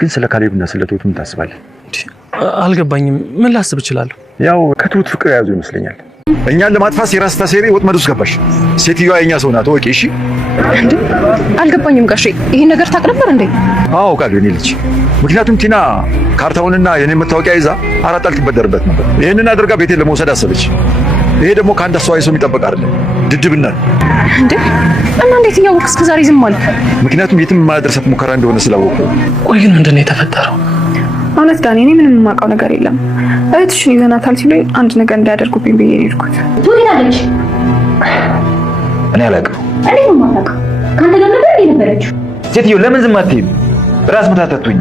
ግን ስለ ካሌብና ስለ ትሁት ምን ታስባለህ? አልገባኝም። ምን ላስብ እችላለሁ? ያው ከትሁት ፍቅር የያዙ ይመስለኛል። እኛን ለማጥፋት የራስ ታሴሪ ወጥመድ ውስጥ ገባሽ። ሴትዮዋ የኛ ሰው ናት ወቂ። እሺ አልገባኝም ጋሼ፣ ይሄን ነገር ታውቅ ነበር እንዴ? አዎ አውቃለሁ የኔ ልጅ። ምክንያቱም ቲና ካርታውንና የኔ መታወቂያ ይዛ አራት ጣል ትበደርበት ነበር። ይሄንን አድርጋ ቤቴን ለመውሰድ አሰበች። ይሄ ደግሞ ከአንድ አስተዋይ ሰው የሚጠበቅ አይደለም፣ ድድብና ነው እንዴ። እና እንዴት እያወቅህ እስከ ዛሬ ዝም አልክ? ምክንያቱም የትም የማያደርሳት ሙከራ እንደሆነ ስላወቁ። ቆይ ግን ምንድን ነው የተፈጠረው? እውነት ዳኒ፣ እኔ ምንም የማውቀው ነገር የለም። እህትሽን ይዘናታል ሲሉኝ አንድ ነገር እንዳያደርጉብኝ ብዬ ነው የሄድኩት። ትወዳለች። እኔ አላውቅም። እንዴት ነው የማታውቀው? ከአንተ ጋር ነበር የነበረችው። ሴትዮ ለምን ዝም አትይም? ራስ ምታታቱኝ።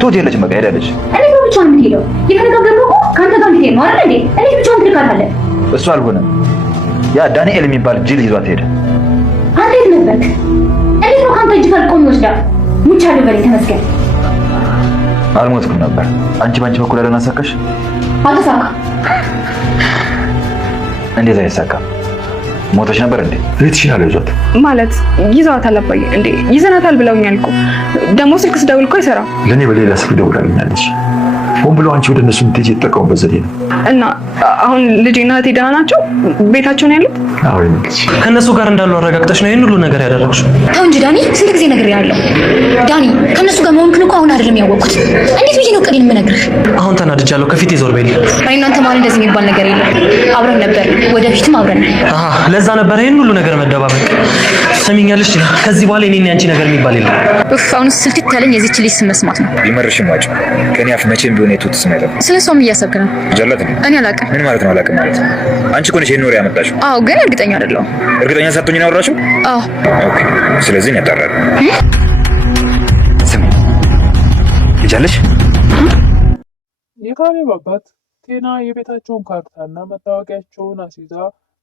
ትሁት የለችም፣ በቃ ሄዳለች። እንዴት ነው ብቻዋን የምትሄደው? የተነጋገርነው እኮ ከአንተ ጋር እንድትሄድ ነው አይደል እንዴ? እንዴት ብቻዋን ትልካታለህ? እሱ አልሆነም። ያ ዳንኤል የሚባል ጅል ይዟት ሄደ። አንተ የት ነበርክ? እንዴት ነው ከአንተ እጅ ፈልቆ የሚወስዳት? ሙቻለሁ በለኝ ተመስገን። አልሞትኩም ነበር። አንቺ ባንቺ በኩል ያለን አሳካሽ? አልተሳካም። እንዴት አይሳካም? ሞተሽ ነበር እንዴ? እህትሽን አልያዟት ማለት ይዘዋታል አባዬ። እንዴ ይዘናታል ብለውኛል እኮ። ደግሞ ስልክ ስደውል እኮ አይሰራም። ለእኔ በሌላ ስልክ ደውላልኛለች። ሆን ብሎ አንቺ ወደ እነሱ የምትሄጂ የተጠቀሙበት ዘዴ ነው። እና አሁን ልጄና እህቴ ደህና ናቸው? ቤታቸው ነው ያሉት? አዎ ይመልሽ። ከነሱ ጋር እንዳሉ አረጋግጠሽ ነው ይሄን ሁሉ ነገር ያደረግሽው? ተው እንጂ ዳኒ፣ ስንት ጊዜ ነግሬሃለሁ። ዳኒ፣ ከነሱ ጋር መሆንክን እኮ አሁን አይደለም ያወቅኩት። እንዴት ብዬ ነው ቀዴን የምነግርህ? አሁን ተናድጃለሁ። ከፊት ይዞር በይልኝ። እኔ እናንተ ማለት እንደዚህ የሚባል ነገር የለም። አብረን ነበር፣ ወደፊትም አብረን ነን። ለዛ ነበር ይሄን ሁሉ ነገር መደባበቅ። ሰሚኛለሽ? ከዚህ በኋላ እኔና አንቺ ነገር የሚባል የለም። አሁን ስልክት ያለኝ የዚህች ልጅ ስም መስማት ነው። ቢመርሽም ዋጭ ከኔ አፍ መቼም ቢሆን የቱት ስም አይጠፋም። ስለ እሷም እያሰብክ ነው? ጀላት ነው። እኔ አላውቅም። ምን ማለት ነው አላውቅም ማለት? አንቺ እኮ ነሽ ይሄን ወሬ ያመጣሽው። አዎ፣ ግን እርግጠኛ አይደለሁም። እርግጠኛ ሳትሆኚ ነው ያወራሽው? አዎ። ኦኬ፣ ስለዚህ ነው ያጣራል። ስሚ ልጃለሽ። የካሌብ አባት ቴና የቤታቸውን ካርታና መታወቂያቸውን አስይዛ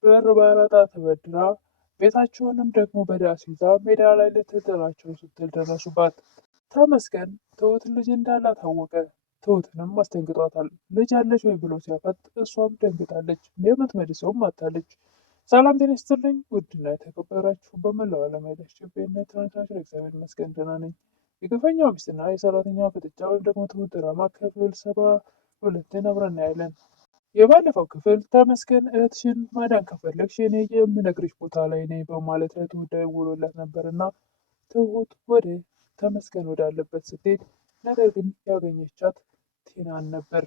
ብር በአራጣ ተበድራ ቤታቸውንም ደግሞ በዳ አስይዛ ሜዳ ላይ ልትጥላቸው ስትል ደረሱባት። ተመስገን ትሁት ልጅ እንዳላት ታወቀ። ትሁትንም አስደንግጧታል። ልጅ አለች ወይ ብሎ ሲያፈጥ እሷም ደንግጣለች። የምትመልሰውም አታለች። ሰላም ጤና ይስጥልኝ ውድና የተከበራችሁ በመላው ዓለም ያላችሁ በእናንተ ተናግራችሁ እግዚአብሔር ይመስገን ደህና ነኝ። የግፈኛው ሚስትና የሰራተኛ ፍጥጫ ወይም ደግሞ ትሁት ድራማ ክፍል 72 አብረን እናያለን። የባለፈው ክፍል ተመስገን እህትሽን ማዳን ከፈለግሽ እኔ የምነግርሽ ቦታ ላይ ነኝ በማለት ለትሁት ደውሎላት ነበርና ትሁት ወደ ተመስገን ወዳለበት ስትሄድ ነገር ግን ያገኘቻት ቴናን ነበር።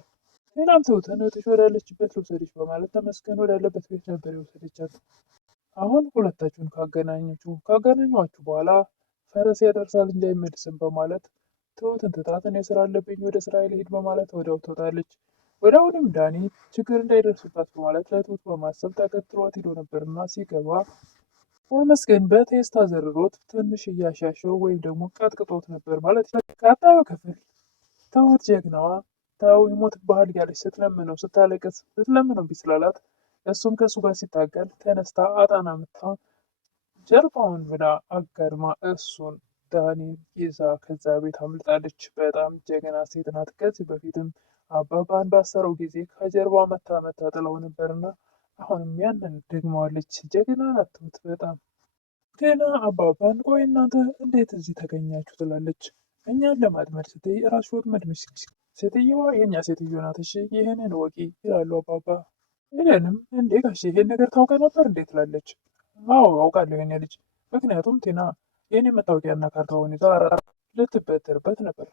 ቴናም ትሁትን እህትሽ ወዳለችበት ልውሰድሽ በማለት ተመስገን ወዳለበት ቤት ነበር የወሰደቻት። አሁን ሁለታችሁን ካገናኟችሁ በኋላ ፈረስ ያደርሳል እንጂ አይመልስም በማለት ትሁትን ትታት እኔ ስራ አለብኝ ወደ ስራ ልሄድ በማለት ወዲያው ትወጣለች። ወዲያውንም ዳኒ ችግር እንዳይደርስባት በማለት ለትሁት በማሰብ ተከትሏት ሄዶ ነበርና ሲገባ ተመስገን በቴስታ ዘርሮት ትንሽ እያሻሸው ወይም ደግሞ ቀጥቅጦት ነበር ማለት ነው። ቀጣዩ ክፍል ትሁት ጀግናዋ ተው ይሞትብሃል እያለች ስትለምነው ስታለቅስ ስትለምነው ቢስላላት እሱም ከእሱ ጋር ሲታገል ተነስታ አጣና ምታ ጀርባውን ብላ አጋድማ እሱን ዳኒን ይዛ ከዛ ቤት አምልጣለች። በጣም ጀግና ሴት ናት። ከዚህ በፊትም አባባን ባሰረው ጊዜ ከጀርባ መታ ጥለው ነበርና አሁንም ያንን ደግመዋለች። ጀግና ናት ትሁት በጣም። ቴና አባባን ቆይ እናንተ እንዴት እዚህ ተገኛችሁ ትላለች። እኛን ለማጥመድ ስትይ ራስሽ ወጥመድ ምስኪ ሴትየዋ የእኛ ሴትዮ ናት እሺ ይህንን ወቂ ይላሉ አባባ። ይህንንም እንዴ ጋሽ ይሄን ነገር ታውቀ ነበር እንዴት ትላለች። አዎ አውቃለሁ የኔ ልጅ፣ ምክንያቱም ቴና የኔ መታወቂያና ካርታውን ይዛ ልትበደርበት ነበር።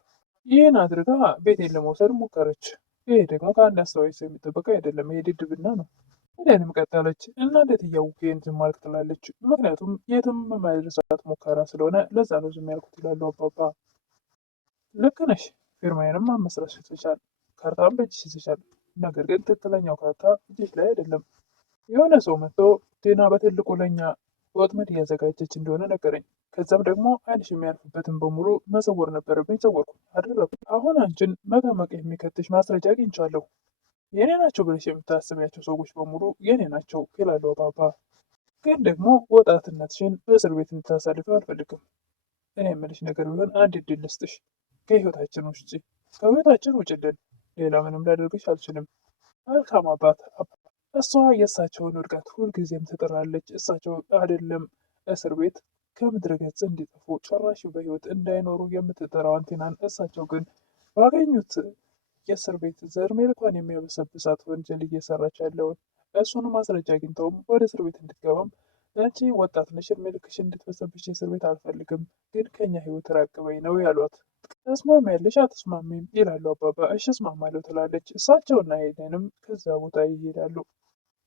ይህን አድርጋ ቤቴን ለመውሰድ ሞከረች። ይሄ ደግሞ ከአንድ አስተዋይ ሰው የሚጠበቅ አይደለም፣ ይሄ ድድብና ነው። ይህንንም ቀጠለች እና እንዴት እያወቅህ ይህን ዝም አልክ ትላለች። ምክንያቱም የትም የማይደርሳት ሙከራ ስለሆነ ለዛ ነው ዝም ያልኩት ይላሉ አባባ። ልክ ነሽ፣ ፊርማዬንም ማመስረት ይችላል፣ ካርታም በእጅሽ ይዘሻል። ነገር ግን ትክክለኛው ካርታ እጅሽ ላይ አይደለም። የሆነ ሰው መጥቶ ቴና በትልቁ ለኛ ወጥመድ እያዘጋጀች እንደሆነ ነገረኝ። ከዛም ደግሞ አይንሽ የሚያልፍበትን በሙሉ መሰወር ነበረብኝ፣ ሰወርኩ፣ አደረኩ። አሁን አንቺን መቀመቅ የሚከትሽ ማስረጃ አግኝቻለሁ። የኔ ናቸው ብለሽ የምታስቢያቸው ሰዎች በሙሉ የኔ ናቸው ይላሉ አባባ። ግን ደግሞ ወጣትነትሽን በእስር ቤት እንድታሳልፊው አልፈልግም። እኔ የምልሽ ነገር ቢሆን አንድ እድል ልስጥሽ። ከህይወታችን ውጭልን። ሌላ ምንም ላደርግሽ አልችልም። መልካም አባት። እሷ የእሳቸውን ውድቀት ሁልጊዜም ትጥራለች። እሳቸው አይደለም እስር ቤት ከምድረ ገጽ እንዲጠፉ ጭራሽ በህይወት እንዳይኖሩ የምትጠራዋን ቲናን እሳቸው ግን ባገኙት የእስር ቤት እድሜ ልኳን የሚያበሰብሳት ወንጀል እየሰራች ያለውን እሱን ማስረጃ አግኝተውም ወደ እስር ቤት እንድትገባም አንቺ ወጣት ነሽ፣ እድሜ ልክሽ እንድትበሰብሽ እስር ቤት አልፈልግም፣ ግን ከኛ ህይወት ራቅ በይ ነው ያሏት። ተስማሚያለሽ አትስማሚም ይላሉ አባባ። እሺ እስማማለሁ ትላለች። እሳቸውና ሄደንም ከዛ ቦታ ይሄዳሉ።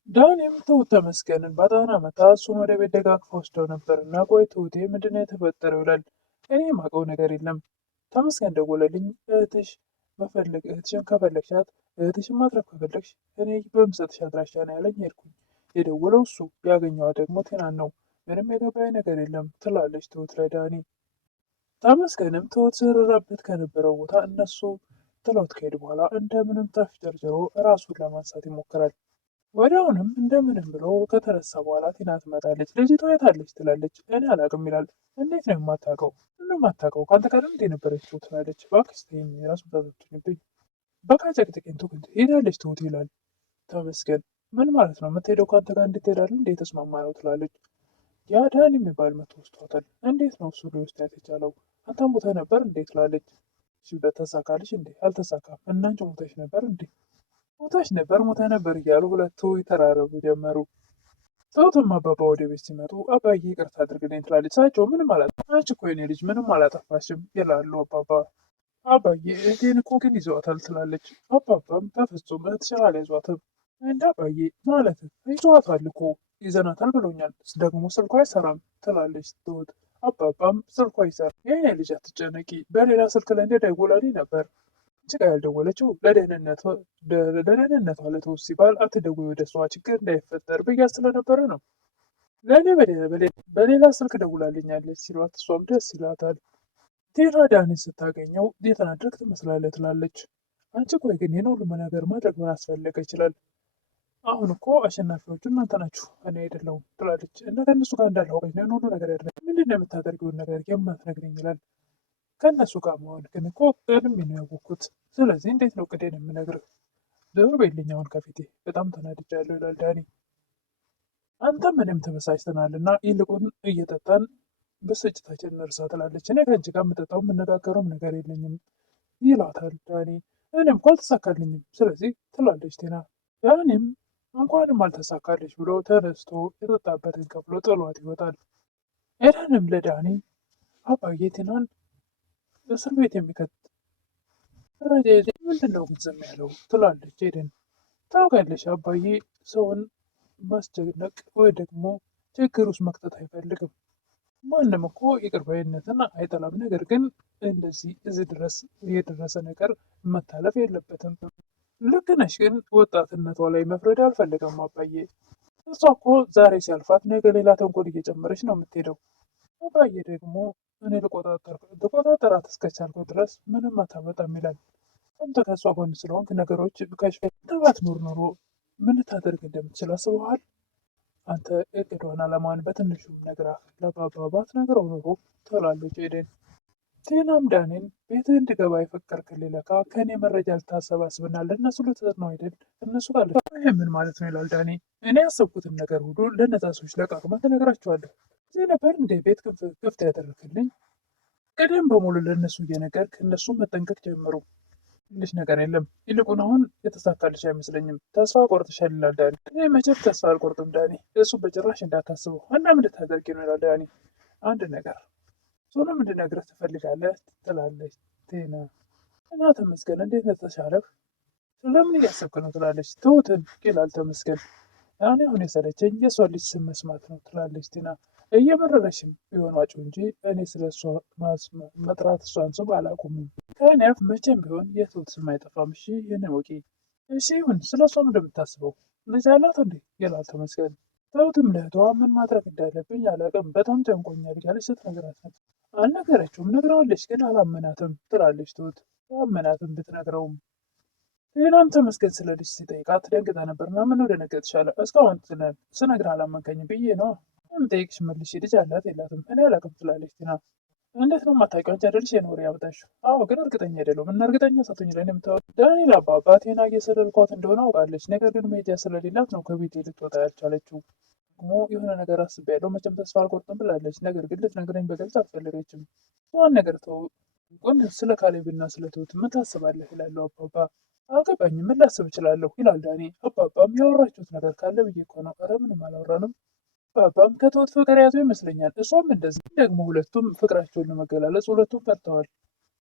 ዳኒም ትሁት ተመስገንን በጣና መታ እሱን ወደ ቤት ደጋግፋ ወስደው ነበር እና ቆይ ትሁቴ ምንድነው የተፈጠረው ይላል። እኔ የማውቀው ነገር የለም ተመስገን ደወለልኝ፣ እህትሽን ከፈለግሻት እህትሽን ማትረፍ ከፈለግሽ እኔ በምሰጥሽ አድራሻ ነው ያለኝ። ሄድኩኝ። የደወለው እሱ ያገኘዋ ደግሞ ቴናን ነው። ምንም የገባኝ ነገር የለም ትላለች ትሁት ለዳኒ። ተመስገንም ትሁት ስርራበት ከነበረው ቦታ እነሱ ጥለውት ከሄዱ በኋላ እንደምንም ተፍጨርጭሮ ራሱን ለማንሳት ይሞክራል። ወዲያውንም እንደምንም ብሎ ከተነሳ በኋላ ቲና ትመጣለች። ልጅቷ የታለች ትላለች። እኔ አላውቅም ይላል። እንዴት ነው የማታውቀው? ምንም የማታውቀው ከአንተ ጋር እንዴ ነበረችው ትላለች። እባክሽ ተይኝ ራሱ ታዘብኝብኝ በቃ ጨቅጭቄን ትሁት ሄዳለች ትሁት ይላል ተመስገን። ምን ማለት ነው? የምትሄደው ከአንተ ጋር እንድትሄዳለን እንዴ ተስማማ ነው ትላለች። ያ ዳኒ የሚባል መቶ ወስዷታል። እንዴት ነው እሱ ሊወስዳት የቻለው? አንተም ሞተ ነበር እንዴ ትላለች። ሽበት ተሳካልሽ እንዴ? አልተሳካም። እናንቺ ሞተሽ ነበር እንዴ? ሞተሽ ነበር ሞተ ነበር እያሉ ሁለቱ የተራረቡ ጀመሩ። ትሁትም አባባ ወደ ቤት ሲመጡ አባዬ ይቅርታ አድርግልኝ ትላለች። እሳቸው ምንም አንቺ እኮ የኔ ልጅ ምንም አላጠፋሽም ይላሉ አባባ። አባዬ እህቴን እኮ ግን ይዘዋታል ትላለች። አባባም በፍጹም እህትሽን አልያዟትም። እንደ አባዬ ማለት ይዘዋታል እኮ ይዘናታል ብሎኛል፣ ደግሞ ስልኳ አይሰራም ትላለች ትሁት። አባባም ስልኳ አይሰራም የኔ ልጅ አትጨነቂ፣ በሌላ ስልክ ላይ እንደደወላልኝ ነበር አንቺ ጋር ያልደወለችው ለደህንነቷ ለትሁት ሲባል አትደውይ ወደ እሷ ችግር እንዳይፈጠር ብያት ስለነበረ ነው። ለእኔ በሌላ ስልክ ደውላልኛለች ሲሏት እሷም ደስ ይላታል። ቴና ዳኒን ስታገኘው የተናደድክ ትመስላለህ ትላለች። አንቺ ቆይ ግን ይህን ሁሉ ነገር ማድረግ ምን አስፈለገ ይችላል? አሁን እኮ አሸናፊዎቹ እናንተ ናችሁ እኔ አይደለሁም ትላለች። እና ከእነሱ ጋር እንዳላወቀች ነው ሁሉ ነገር ያደረገ ምንድን ነው የምታደርገውን ነገር የማትነግረኝ ይላል። ከእነሱ ጋር መሆን ግን እኮ ቀድሜ ነው ያወቅኩት። ስለዚህ እንዴት ነው ቅዴን የምነግርህ? ዞር በይልኝ አሁን ከፊቴ በጣም ተናድጃለሁ ይላል ዳኒ። አንተም እኔም ተበሳጭተናል እና ይልቁን እየጠጣን ብስጭታችን እንርሳ ትላለች። እኔ ከአንቺ ጋር የምጠጣው የምነጋገረውም ነገር የለኝም ይላታል ዳኒ። እኔም እኮ አልተሳካልኝም ስለዚህ ትላለች ቴና። ዳኒም እንኳንም አልተሳካለች ብሎ ተነስቶ የጠጣበትን ከፍሎ ጥሏት ይወጣል። ኤደንም ለዳኒ አባዬ ቴናን እስር ቤት የሚከት ደረጃ ምንድን ነው ግን ዝም ያለው ትላለች ኤደን። ታውቂያለሽ አባዬ ሰውን ማስጨነቅ ወይ ደግሞ ችግር ውስጥ መክተት አይፈልግም። ማንም እኮ ይቅር ባይነትን አይጠላም። ነገር ግን እንደዚህ እዚህ ድረስ የደረሰ ነገር መታለፍ የለበትም። ልክ ነሽ፣ ግን ወጣትነቷ ላይ መፍረድ አልፈልገም አባዬ። እሷ እኮ ዛሬ ሲያልፋት ነገ ሌላ ተንኮል እየጨመረች ነው የምትሄደው። አባዬ ደግሞ እኔ ልቆጣጠራት እስከቻልኩ ድረስ ምንም አታመጣም ይላል። አንተ ከእሷ ጎን ስለሆንክ ነገሮች ከሽባት ኖሮ ምን ታደርግ እንደምትችል አስበዋል? አንተ እቅዷን አላማዋን በትንሹም ነግረህ ለባባባት ነግረው ኖሮ ትላለች ኤደን። ቴናም ዳኒን ቤትህ እንድገባ የፈቀድክልኝ ለካ ከእኔ መረጃ ልታሰባስብና ለእነሱ ልትሰጥ ነው አይደል? እነሱ ጋር ይህ ምን ማለት ነው ይላል ዳኒ። እኔ ያሰብኩትን ነገር ሁሉ ለእነዛ ሰዎች ለቃቅመ ትነግራቸዋለሁ። እዚህ ነበር እንደ ቤት ክፍት ያደረክልኝ። ቀደም በሙሉ ለእነሱ እየነገርክ እነሱ መጠንቀቅ ጀመሩ። ትንሽ ነገር የለም። ይልቁን አሁን የተሳካልሽ አይመስለኝም። ተስፋ ቆርጥሻል ይላል ዳኒ። እኔ መቼም ተስፋ አልቆርጥም ዳኒ፣ እሱ በጭራሽ እንዳታስበው። እና ምን ልታደርጊ ነው ይላል ዳኒ። አንድ ነገር እሱንም እንድነግርህ ትፈልጋለህ ትላለች ቴና። እና ተመስገን እንዴት ነው ተሻለህ? ስለምን እያሰብክ ነው ትላለች። ትሁትን ይላል ተመስገን። እኔ አሁን የሰለቸኝ የእሷ ልጅ ስም መስማት ነው ትላለች ቴና። እየመረረሽም ቢሆን ዋጭው እንጂ እኔ ስለ እሷ መጥራት እሷን ስም አላቁምም። ከእኔ አፍ መቼም ቢሆን የትሁት ስም አይጠፋም። እሺ ይህንን ወቂ። እሺ ይሁን። ስለ እሷም እንደምታስበው ልጅ አላት እንዴ ይላል ተመስገን። ትሁትም ለእህቷ ምን ማድረግ እንዳለብኝ አላውቅም፣ በጣም ጨንቆኛል እያለች ስትነግራት ነበር። አልነገረችውም፣ ነግረዋለች ግን አላመናትም ትላለች ትሁት። አላመናትም ብትነግረውም። ሌላም ተመስገን ስለ ልጅ ሲጠይቃት ደንግጣ ነበርና ምን ወደ ደነገጥሽ አለ። እስካሁን ስነግርህ አላመንከኝም ብዬ ነው የምጠይቅሽ። መልሽ ልጅ አላት የላትም እኔ አላውቅም ትላለች ቲና። እንዴት ነው የማታውቂው? አንቺ አይደለሽ የኖር ያመጣሽው? አዎ ግን እርግጠኛ አይደለሁም። እና እርግጠኛ ሳትሆኝ ላይ የምታወቅ ዳንኤል አባባ ቴና እየሰለልኳት እንደሆነ አውቃለች። ነገር ግን መሄጃ ስለሌላት ነው ከቤት ልትወጣ ያልቻለችው። ደግሞ የሆነ ነገር አስቤያለሁ፣ መቼም ተስፋ አልቆርጥም ብላለች። ነገር ግን ልትነግረኝ በግልጽ አልፈለገችም። ዋን ነገር ተው፣ ግን ስለ ካሌብና ስለ ትሁት ምን ታስባለህ ይላሉ አባባ። አልገባኝም፣ ምን ላስብ እችላለሁ ይላል ዳኒ። አባባም ያወራችሁት ነገር ካለ ብዬ እኮ ነው። ኧረ ምንም አላወራንም። አባባም ከትሁት ፍቅር ያዘው ይመስለኛል፣ እሷም እንደዚህ። ደግሞ ሁለቱም ፍቅራቸውን ለመገላለጽ ሁለቱም ፈርተዋል።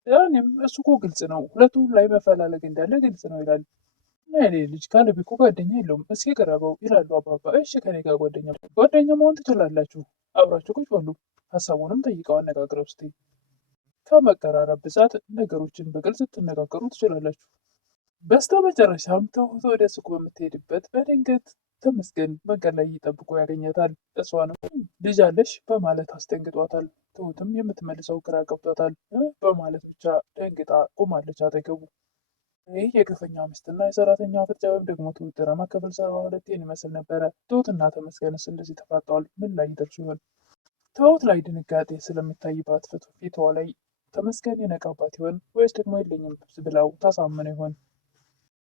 ዳኒም እሱ እኮ ግልጽ ነው፣ ሁለቱም ላይ መፈላለግ እንዳለ ግልጽ ነው ይላል። እኔ ልጅ ካሌብ እኮ ጓደኛ የለውም፣ እስኪ ቅረበው ይላሉ አባባ። እሺ ከኔ ጋር ጓደኛ መሆን ትችላላችሁ፣ አብራችሁ ቁጭ በሉ፣ ሀሳቡንም ጠይቀው አነጋግረው እስቲ። ከመቀራረብ ብዛት ነገሮችን በግልጽ ልትነጋገሩ ትችላላችሁ። በስተ መጨረሻም ትሁት ወደ ሱቅ በምትሄድበት በድንገት ተመስገን መንገድ ላይ እየጠብቆ ያገኛታል። እሷንም ልጅ አለሽ በማለት አስደንግጧታል። ትሁትም የምትመልሰው ግራ ገብቷታል። በማለት ብቻ ደንግጣ ቆማለች አጠገቡ። ይህ የግፈኛ ሚስትና የሰራተኛ ፍርጫ ወይም ደግሞ ትሁት ድራማ ክፍል 72 ይመስል ነበረ። ትሁትና ተመስገንስ እንደዚህ ተፋጠዋል። ምን ላይ ይደርሱ ይሆን? ትሁት ላይ ድንጋጤ ስለሚታይባት ፊቷ ላይ ተመስገን የነቃባት ይሆን ወይስ ደግሞ የለኝም ብላው ታሳምነው ይሆን?